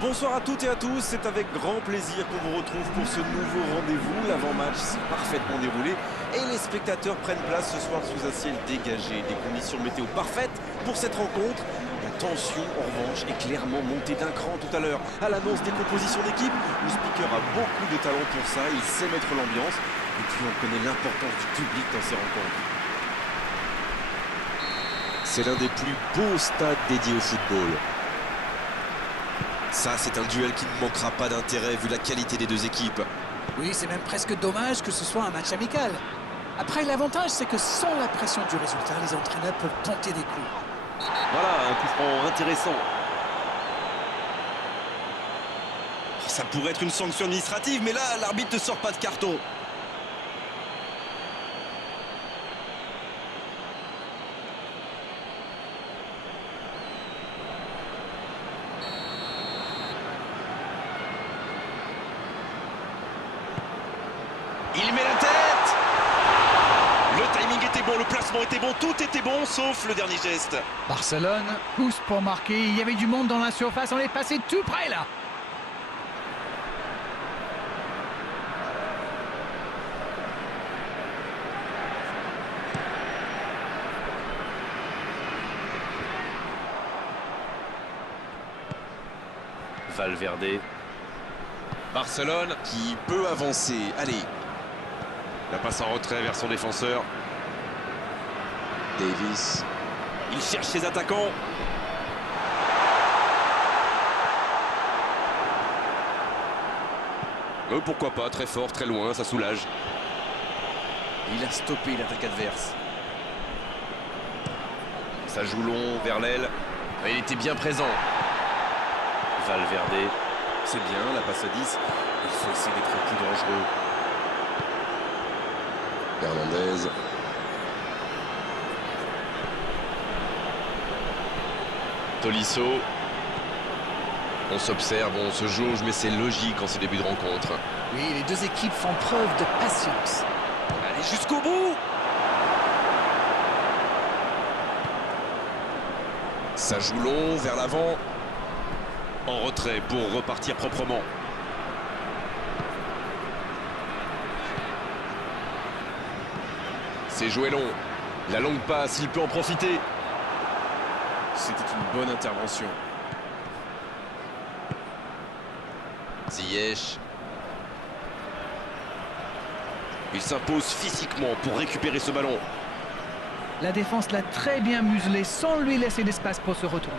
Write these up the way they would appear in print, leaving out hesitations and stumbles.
Bonsoir à toutes et à tous, c'est avec grand plaisir qu'on vous retrouve pour ce nouveau rendez-vous. L'avant-match s'est parfaitement déroulé et les spectateurs prennent place ce soir sous un ciel dégagé. Des conditions météo parfaites pour cette rencontre. La tension, en revanche, est clairement montée d'un cran tout à l'heure. À l'annonce des compositions d'équipe, le speaker a beaucoup de talent pour ça, il sait mettre l'ambiance. Et puis on connaît l'importance du public dans ces rencontres. C'est l'un des plus beaux stades dédiés au football. Ça, c'est un duel qui ne manquera pas d'intérêt vu la qualité des deux équipes. Oui, c'est même presque dommage que ce soit un match amical. Après, l'avantage, c'est que sans la pression du résultat, les entraîneurs peuvent tenter des coups. Voilà, un coup franc intéressant. Ça pourrait être une sanction administrative, mais là, l'arbitre ne sort pas de carton. Il met la tête. Le timing était bon, le placement était bon, tout était bon, sauf le dernier geste. Barcelone pousse pour marquer. Il y avait du monde dans la surface. On est passé tout près, là. Valverde. Barcelone Qui peut avancer. Allez, la passe en retrait vers son défenseur. Davis. Il cherche ses attaquants. Pourquoi pas, très fort, très loin, ça soulage. Il a stoppé l'attaque adverse. Ça joue long vers l'aile. Il était bien présent. Valverde. C'est bien, la passe à 10. Il faut essayer d'être plus dangereux. Hernandez. Tolisso. On s'observe, on se jauge, mais c'est logique en ce début de rencontre. Oui, les deux équipes font preuve de patience. Allez jusqu'au bout. Ça joue long, vers l'avant. En retrait pour repartir proprement. C'est joué long. La longue passe, il peut en profiter. C'était une bonne intervention. Ziyech. Il s'impose physiquement pour récupérer ce ballon. La défense l'a très bien muselé sans lui laisser d'espace pour se retourner.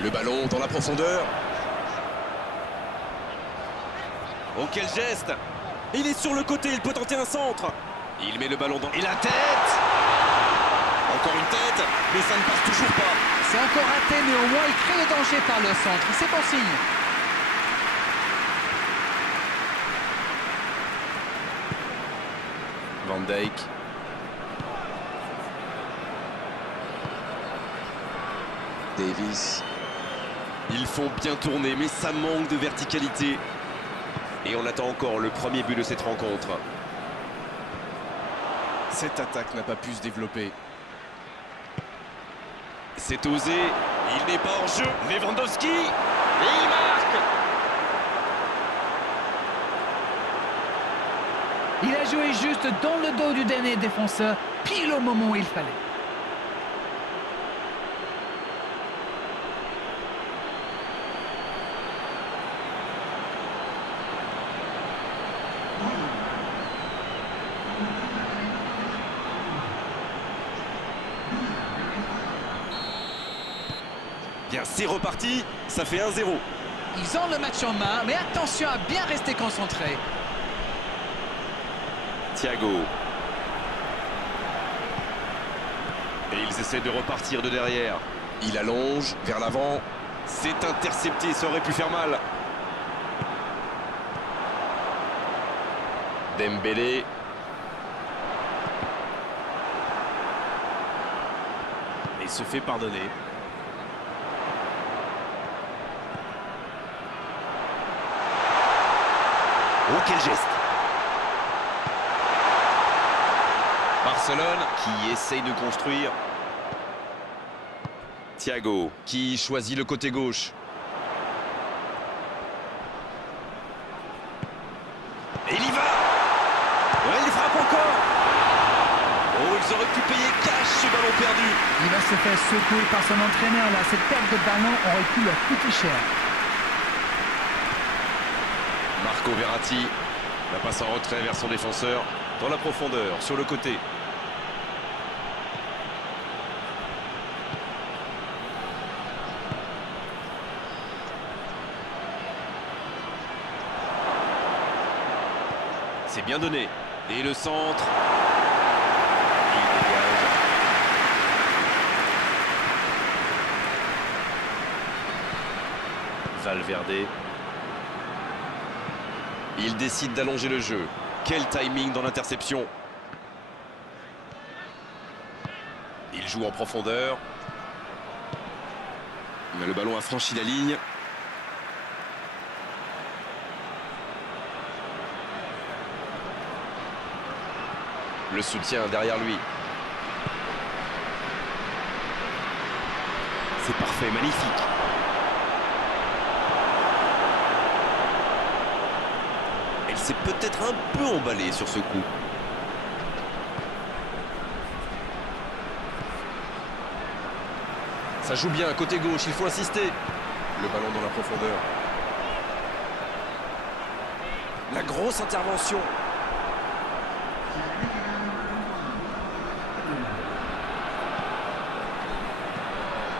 Le ballon dans la profondeur. Oh, quel geste! Il est sur le côté, il peut tenter un centre. Il met le ballon dans... Et la tête! Encore une tête, mais ça ne passe toujours pas. C'est encore raté, mais au moins il crée le danger par le centre. C'est bon signe. Van Dijk. Davis. Ils font bien tourner, mais ça manque de verticalité. Et on attend encore le premier but de cette rencontre. Cette attaque n'a pas pu se développer. C'est osé. Il n'est pas hors jeu. Lewandowski. Et il marque. Il a joué juste dans le dos du dernier défenseur, pile au moment où il fallait. Bien, c'est reparti. Ça fait 1-0. Ils ont le match en main, mais attention à bien rester concentré. Thiago. Et ils essaient de repartir de derrière. Il allonge, vers l'avant. C'est intercepté, ça aurait pu faire mal. Dembélé. Et se fait pardonner. Oh, quel geste! Barcelone qui essaye de construire. Thiago qui choisit le côté gauche. Et il y va. Ouais, il frappe encore. Oh, ils auraient pu payer cash ce ballon perdu. Il va se faire secouer par son entraîneur là. Cette perte de ballon aurait pu leur coûter cher. Marco Verratti. La passe en retrait vers son défenseur. Dans la profondeur, sur le côté. C'est bien donné. Et le centre. Il dégage. Valverde. Il décide d'allonger le jeu. Quel timing dans l'interception. Il joue en profondeur. Mais le ballon a franchi la ligne. Le soutien derrière lui. C'est parfait, magnifique. Elle s'est peut-être un peu emballée sur ce coup. Ça joue bien, côté gauche, il faut insister. Le ballon dans la profondeur. La grosse intervention.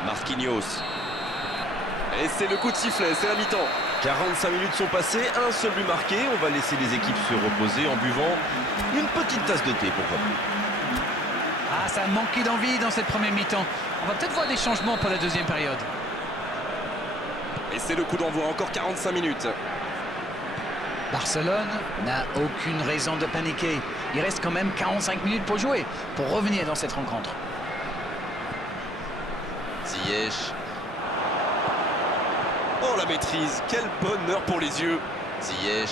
Marquinhos. Et c'est le coup de sifflet, c'est la mi-temps. 45 minutes sont passées, un seul but marqué. On va laisser les équipes se reposer en buvant une petite tasse de thé, pourquoi pas. Ah, ça a manqué d'envie dans cette première mi-temps. On va peut-être voir des changements pour la deuxième période. Et c'est le coup d'envoi, encore 45 minutes. Barcelone n'a aucune raison de paniquer. Il reste quand même 45 minutes pour jouer, pour revenir dans cette rencontre. Ziyech. Oh, la maîtrise, quel bonheur pour les yeux. Ziyech,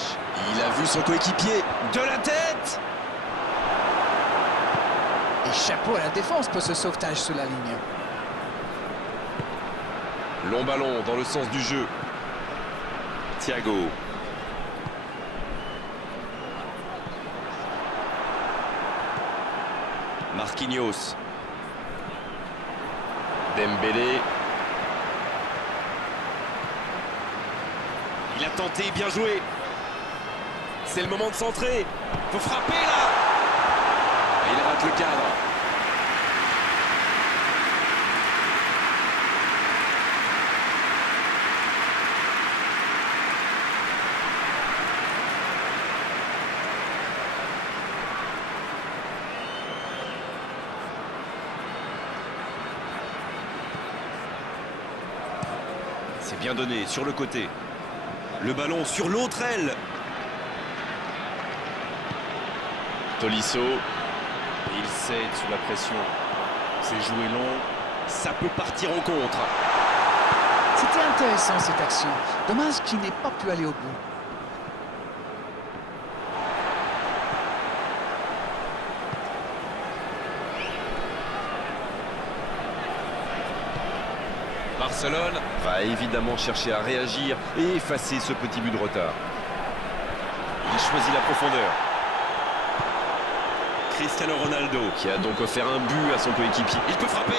il a vu son coéquipier. De la tête. Et chapeau à la défense pour ce sauvetage sous la ligne. Long ballon dans le sens du jeu. Thiago. Marquinhos. Dembélé. Il a tenté, bien joué. C'est le moment de centrer. Faut frapper là. Et il rate le cadre. C'est bien donné sur le côté. Le ballon sur l'autre aile. Tolisso. Il cède sous la pression. C'est joué long. Ça peut partir en contre. C'était intéressant cette action. Dommage qu'il n'ait pas pu aller au bout. Barcelone va évidemment chercher à réagir et effacer ce petit but de retard. Il choisit la profondeur. Cristiano Ronaldo qui a donc offert un but à son coéquipier. Il peut frapper.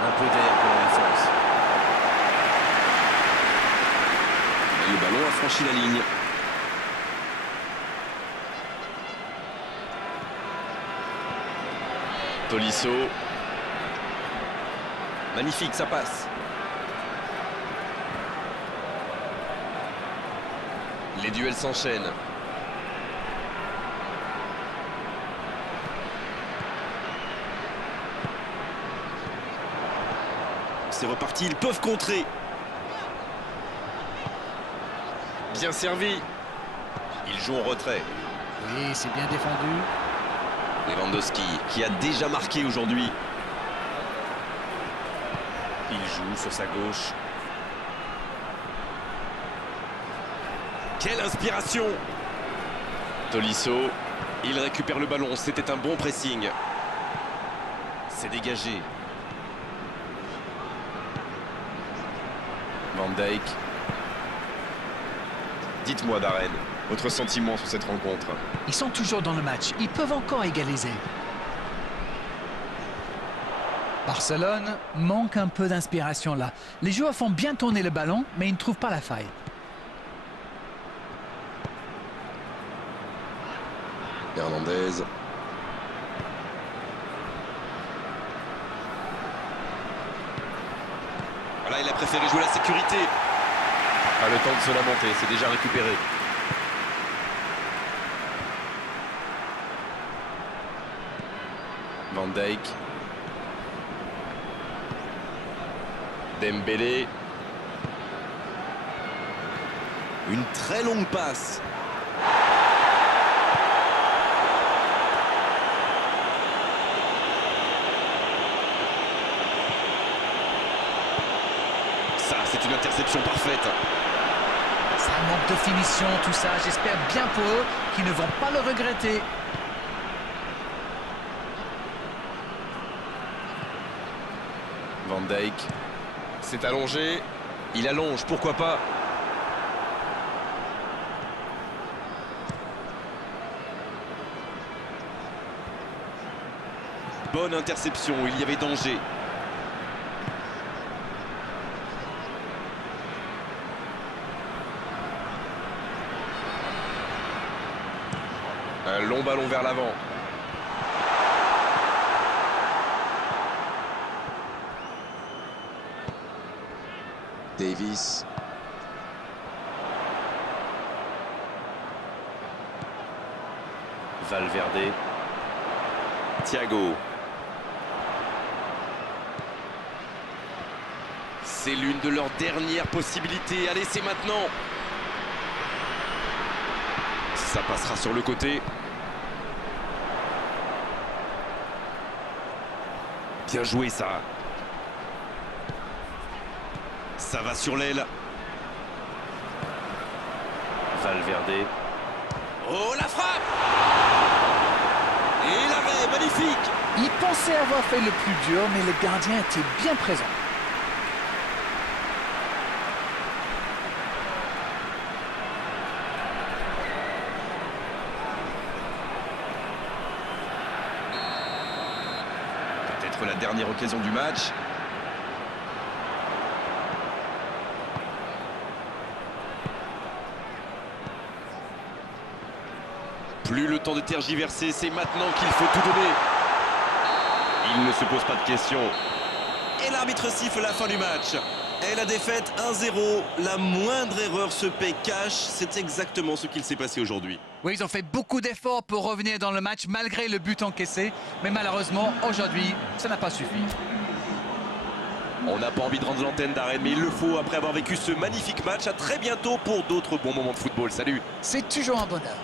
Un peu d'air pour la défense. Et le ballon a franchi la ligne. Tolisso. Magnifique, ça passe. Les duels s'enchaînent. C'est reparti, ils peuvent contrer. Bien servi. Il joue en retrait. Oui, c'est bien défendu. Lewandowski qui a déjà marqué aujourd'hui. Il joue sur sa gauche. Quelle inspiration! Tolisso, il récupère le ballon, c'était un bon pressing. C'est dégagé. Van Dijk. Dites-moi Darren, votre sentiment sur cette rencontre? Ils sont toujours dans le match. Ils peuvent encore égaliser. Barcelone manque un peu d'inspiration là. Les joueurs font bien tourner le ballon, mais ils ne trouvent pas la faille. Hernandez. Voilà, il a préféré jouer la sécurité. Pas le temps de se lamenter, c'est déjà récupéré. Van Dijk. Dembélé. Une très longue passe. Ça, c'est une interception parfaite. Ça manque de finition, tout ça. J'espère bien pour eux qu'ils ne vont pas le regretter. Van Dijk. C'est allongé. Il allonge, pourquoi pas. Bonne interception, il y avait danger. Un long ballon vers l'avant. Davis. Valverde. Thiago. C'est l'une de leurs dernières possibilités. Allez, c'est maintenant. Ça passera sur le côté. Bien joué ça. Ça va sur l'aile. Valverde. Oh la frappe! Et l'arrêt, magnifique! Ils pensaient avoir fait le plus dur, mais le gardien était bien présent. Peut-être la dernière occasion du match. Plus le temps de tergiverser, c'est maintenant qu'il faut tout donner. Il ne se pose pas de questions. Et l'arbitre siffle la fin du match. Et la défaite 1-0, la moindre erreur se paie cash. C'est exactement ce qu'il s'est passé aujourd'hui. Oui, ils ont fait beaucoup d'efforts pour revenir dans le match malgré le but encaissé. Mais malheureusement, aujourd'hui, ça n'a pas suffi. On n'a pas envie de rendre l'antenne d'arène, mais il le faut après avoir vécu ce magnifique match. À très bientôt pour d'autres bons moments de football. Salut! C'est toujours un bonheur.